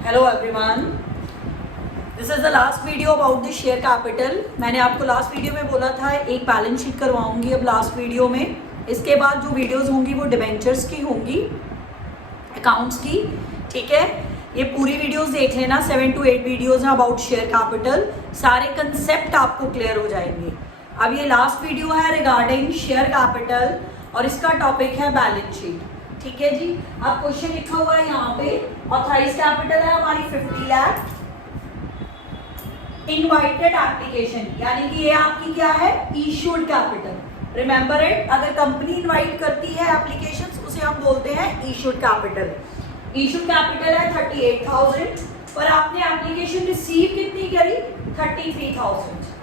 Hello everyone, this is the last video about the share capital. मैंने आपको last video में बोला था एक बैलेंस शीट करवाऊंगी अब लास्ट वीडियो में। इसके बाद जो वीडियोस होंगी वो डिबेंचर्स की होंगी, अकाउंट्स की। ठीक है, ये पूरी वीडियोस देख लेना, 7 to 8 वीडियोस हैं अबाउट शेयर कैपिटल। सारे कंसेप्ट आपको क्लियर हो जाएंगे। अब ये लास्ट वीडियो है रिगार्डिंग शेयर कैपिटल और इसका टॉपिक है बैलेंस शीट। ठीक है जी, अब क्वेश्चन लिखा हुआ है यहाँ पे, ऑथराइज कैपिटल है हमारी 50 लाख, इनवाइटेड एप्लीकेशन यानी कि ये आपकी क्या है, इशूड कैपिटल। रिमेंबर इट, अगर कंपनी इनवाइट करती है एप्लीकेशंस उसे हम बोलते हैं इशूड कैपिटल। इशूड कैपिटल है 38,000 पर आपने एप्लीकेशन रिसीव कितनी करी, 33,000।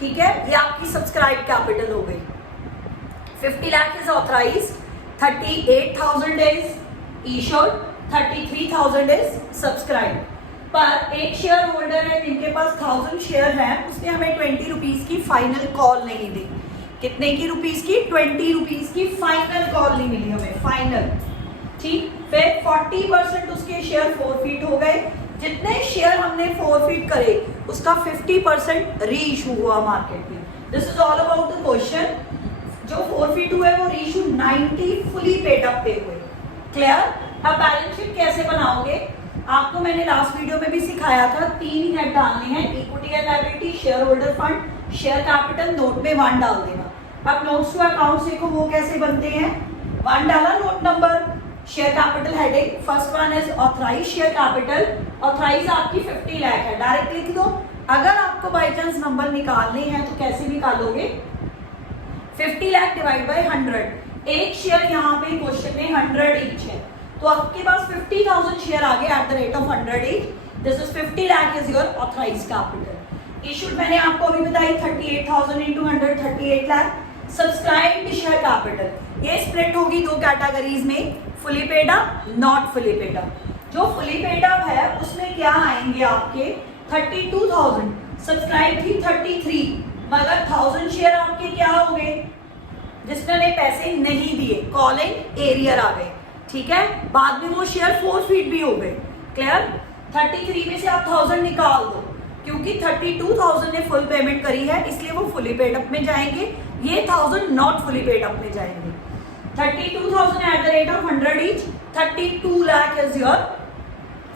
ठीक है, ये आपकी सब्सक्राइब कैपिटल हो गई। 50 lakh is authorise, 38,000 is issued, 33,000 is subscribe. पर एक शेयर होल्डर है जिनके पास 1000 शेयर है, उसने हमें 20 रुपीज की फाइनल कॉल नहीं दी। कितने की रुपीज की, 20 रुपीज की फाइनल कॉल नहीं मिली हमें, फाइनल। ठीक, फिर 40% उसके शेयर फोरफीट हो गए। जितने शेयर हमने फोरफीट करे उसका 50% री इशू हुआ मार्केट में। This is all about the question. जो फोरफीट हुए वो री इशू 90 फुली पेड अप पे हुए। क्लियर? अब बैलेंस शीट कैसे बनाओगे, आपको मैंने लास्ट वीडियो में भी सिखाया था। 3 हेड डालने हैं, equity and liability, share holder fund, share capital. Note में 1 डाल देना। अब नोट्स टू अकाउंट्स देखो वो कैसे बनते हैं। 1 डाला note number, share capital heading, first one is authorise share capital. Authorise आपकी 50 लाख है, डायरेक्ट लिख दो। अगर आपको बाई चांस नंबर निकालने हैं तो कैसे निकालोगे, 50 लाख डिवाइड बाई 100। एक शेयर यहाँ पे क्वेश्चन में 100 ईच है, तो आपके पास 50,000 शेयर आ गए at the rate of 100 each. This is 50 lakh is your authorise capital. Issued मैंने आपको अभी बताई 38,000 into 100, 38 lakh. Subscribe share capital, ये स्प्लिट होगी 2 कैटेगरीज में, fully paid up, not fully paid up. जो फुली पेड अप है उसमें क्या आएंगे आपके 32,000, सब्सक्राइब थी 33, मगर 1000 शेयर आपके क्या हो गए जिसने पैसे नहीं दिए, कॉलिंग एरियर आ गए। ठीक है, बाद में वो शेयर फोरफीट भी हो गए। क्लियर? 33 में से आप 1000 निकाल दो, क्योंकि 32,000 ने फुल पेमेंट करी है इसलिए वो फुली पेड अप में जाएंगे। ये 1000 नॉट फुली पेड अप में जाएंगे। 32,000 eight the rate of 100 each, 32 lakh is your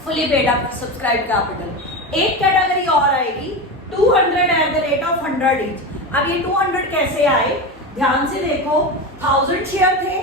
fully paid up subscribe capital. एक कैटेगरी और आएगी 200 eight the rate of 100 each. अब ये 200 कैसे आए, ध्यान से देखो। 1000 शेयर थे,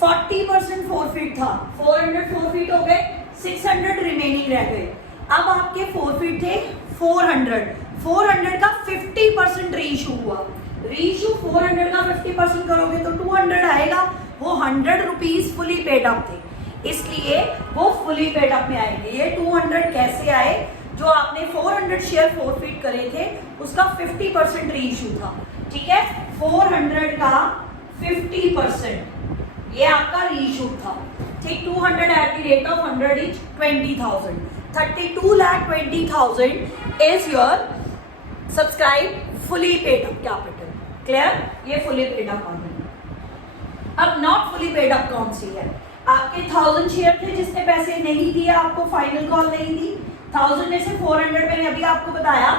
40% फोरफीट था, 400 फोरफीट हो गए, 600 रिमेनिंग रह गए। अब आपके फोरफीट थे 400 का 50% रीइशू हुआ। रीइशू 400 का 50% करोगे तो 200 आएगा। वो 100 रुपीज फुली पेड अप थे, इसलिए वो फुली पेड अप में आएंगे। ये 200 कैसे आए, जो आपने 400 शेयर फोरफीट करे थे उसका 50% रीइशू था। ठीक है, 400 का 50% ये आपका रीइशू था। ठीक, 200 eight the rate of 100 is 20,000, 32 lakh 20,000 is your subscribe fully paid up capital. Clear? ये फुली पेड अप आ गई। अब नॉट फुली पेड अप कौन सी है, आपके 1000 शेयर थे जिसने पैसे नहीं दिए, आपको फाइनल कॉल नहीं दी। 1000 में से 400 मैंने अभी आपको बताया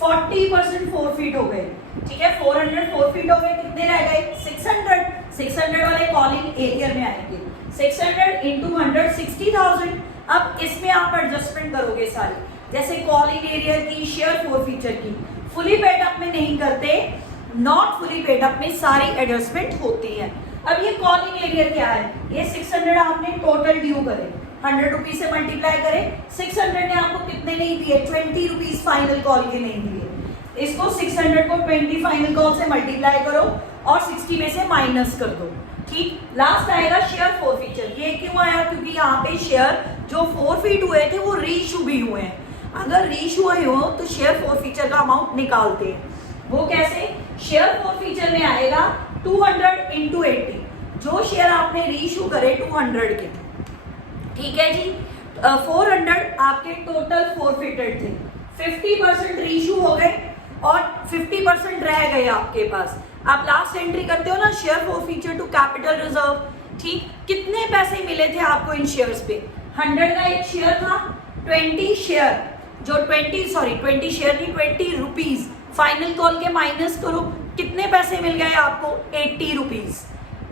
40% फोरफीट हो गए। ठीक है, 400 फोरफीट हो गए, कितने रह गए 600 वाले कॉलिंग एरियर में आएंगे। 600 इंटू 100 60,000। अब इसमें आप एडजस्टमेंट करोगे सारी, जैसे कॉलिंग एरियर की, शेयर फोरफीचर की। फुली पेड अप में नहीं करते, नॉट फुली पेड अप में सारी एडजस्टमेंट होती है। अब ये कॉलिंग एरियर क्या है, ये 600 आपने टोटल ड्यू करे, 100 रुपीज से मल्टीप्लाई करे। 600 ने आपको कितने नहीं दिए, 20 रुपीज फाइनल कॉल के नहीं दिए। इसको 600 को 20 फाइनल कॉल से मल्टीप्लाई करो और 60 में से माइनस कर दो। ठीक, लास्ट आएगा शेयर फोरफीचर। ये क्यों आया, क्योंकि यहाँ पे शेयर जो फोरफीट हुए थे वो रीइशू भी हुए हैं। अगर रीइशू हुए हो तो शेयर फोरफीचर का अमाउंट निकालते हैं। वो कैसे, शेयर फोरफीचर में आएगा 200 इंटू 80, जो शेयर आपने रीइशू करे 200 के। ठीक है जी, 400 आपके टोटल फोरफिटेड थे, 50% रीइशू हो गए और 50% रह गए आपके पास। आप लास्ट एंट्री करते हो ना, share forfeiture to capital reserve. ठीक, कितने पैसे मिले थे आपको इन शेयर्स पे, 100 का एक शेयर था, 20 शेयर, जो 20 शेयर नहीं, 20 रुपीज फाइनल कॉल के माइनस करो, कितने पैसे मिल गए आपको? 80 रुपीज।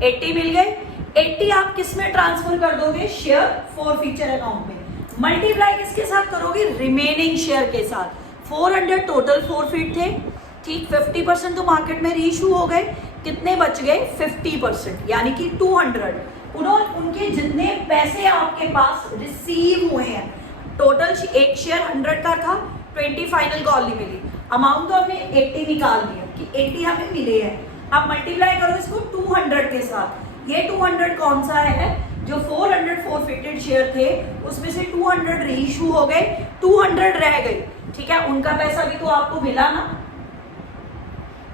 80 मिल गए। 80 आप किस में ट्रांसफर कर दोगे? शेयर फॉरफीचर अकाउंट में। मल्टीप्लाई किसके साथ करोगे? रिमेनिंग शेयर के साथ। 400 टोटल फॉरफिट थे, ठीक, 50% तो मार्केट में रीइशू हो गए, कितने बच गए? 50%, यानी कि 200। उनके जितने पैसे आपके पास रिसीव हुए हैं, टोटल एक शेयर 100 का था, 20 फाइनल कॉल नहीं मिली, अमाउंट तो हमने 80 निकाल दिया कि 80 हमें मिले हैं। अब मल्टीप्लाई करो इसको 200 के साथ। ये 200 कौन सा है? जो 400 फॉरफिटेड शेयर थे उसमें से 200 रीइशू हो गए, 200 रह गए, ठीक है, उनका पैसा भी तो आपको मिला ना,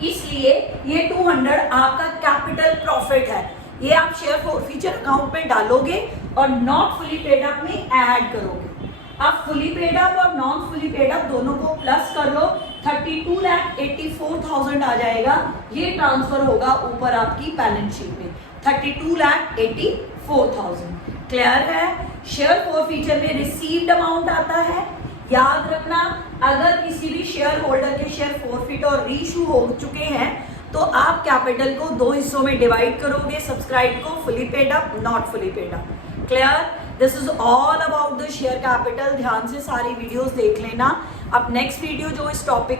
इसलिए ये 200 आपका कैपिटल प्रॉफिट है। ये आप शेयर फॉरफीचर अकाउंट में डालोगे और नॉट फुली पेड अप में ऐड करोगे। आप फुली पेड अप और नॉन फुली पेड अप दोनों को प्लस कर लो, 32,84,000 आ जाएगा। ये ट्रांसफर होगा ऊपर आपकी बैलेंस शीट में, 32,84,000। क्लियर है? शेयर फॉरफीचर में रिसीव्ड अमाउंट आता है। याद रखना, अगर किसी भी शेयर होल्डर के शेयर फॉरफिट और रीइशू हो चुके हैं तो आप कैपिटल को 2 हिस्सों में डिवाइड करोगे, सब्सक्राइब को fully paid up, not fully paid up. Clear? This is all about the share capital. ध्यान से सारी वीडियोस देख लेना। अब नेक्स्ट वीडियो जो इस टॉपिक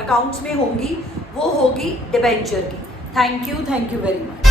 अकाउंट्स में होंगी वो होगी डिबेंचर की। Thank you very much.